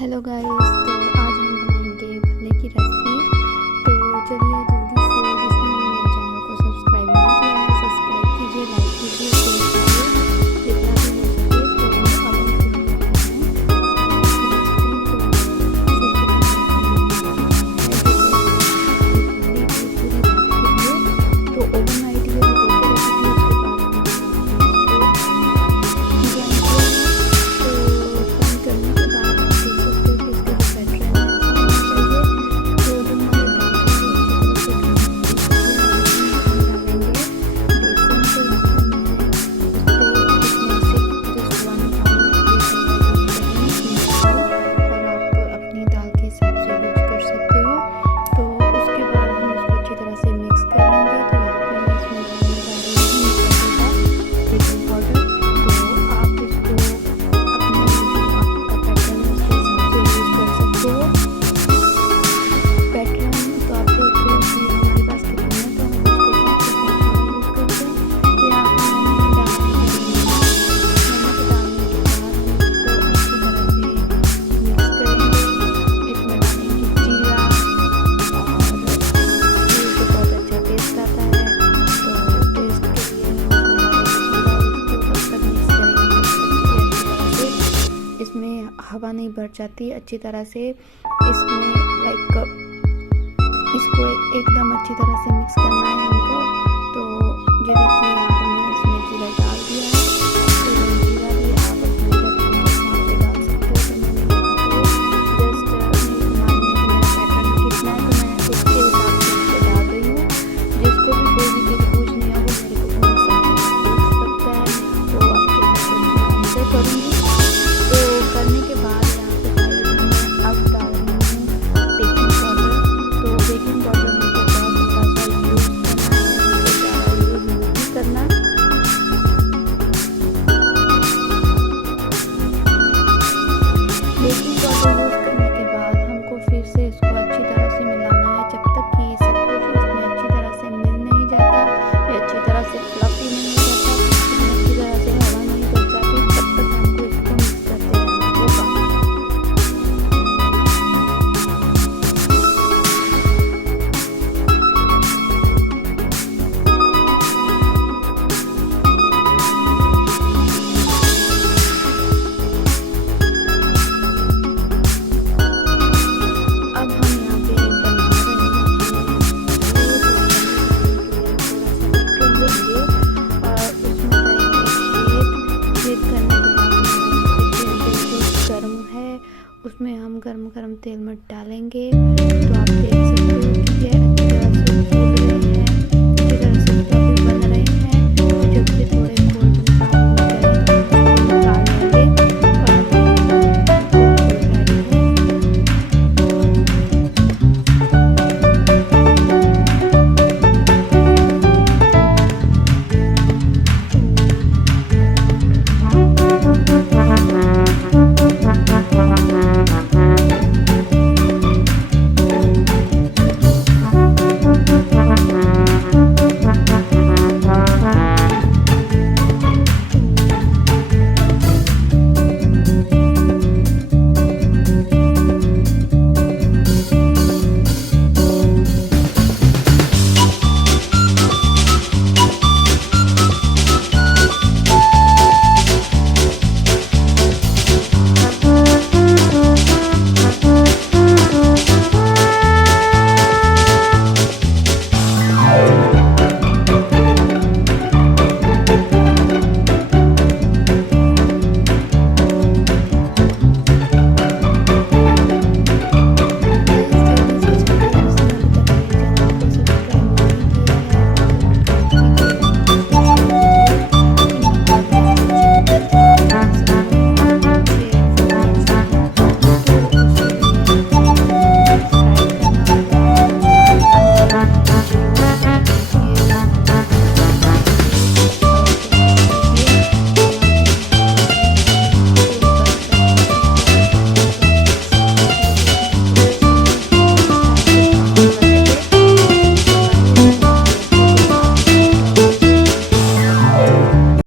Hello guys, तो आज हम बनाएंगे भल्ले की रेसिपी। तो चलिए जल्दी से, जिसने भी मेरे चैनल को सब्सक्राइब नहीं किया है सब्सक्राइब कीजिए, लाइक कीजिए, शेयर कीजिए जितना भी हो सके। तो अब हम शुरू करते हैं। तो ओवरनाइट ये भिगो के रखी थी, उसके बाद हवा नहीं भर जाती अच्छी तरह से। इसमें इसको एकदम अच्छी तरह से मिक्स करना है हमको। तो ये देखिए, यहाँ पे मैंने इसमें जीरा डाल दिया है। तो जीरा भी आप अपने हिसाब से डाल सकते हो। तो मैंने जस्ट मेरे दिमाग में मेरा पैटर्न कितना है, तो मैं उसके हिसाब से इसे डाल रही हूँ। जिसको भी कोई भी चीज़ पूछनी है वो मेरे को पूछ सकता है, तो आपके आंसर करूँगी। तो करने के बाद यहाँ पे अब डाल रही हूँ बेकिंग पाउडर। तो बेकिंग पाउडर में तो बहुत सा यूज़ करना है, बेकिंग पाउडर यूज़ करने के बाद हमको फिर से इसको अच्छी तरह से मिलाना है, जब तक कि सब कुछ इसमें अच्छी तरह से मिल नहीं जाता, या अच्छी तरह से फ्लफी नहीं हो जाता, अच्छी तरह से हवा नहीं बच जाती, तब तक हमको इसको मिक्स करते रहना होगा। अब हम यहाँ पे बना रहे हैं, और उसमें करेंगे छेद करने के बाद गर्म है, उसमें हम गरम गरम तेल में डालेंगे। तो आप देख सकते हो कि ये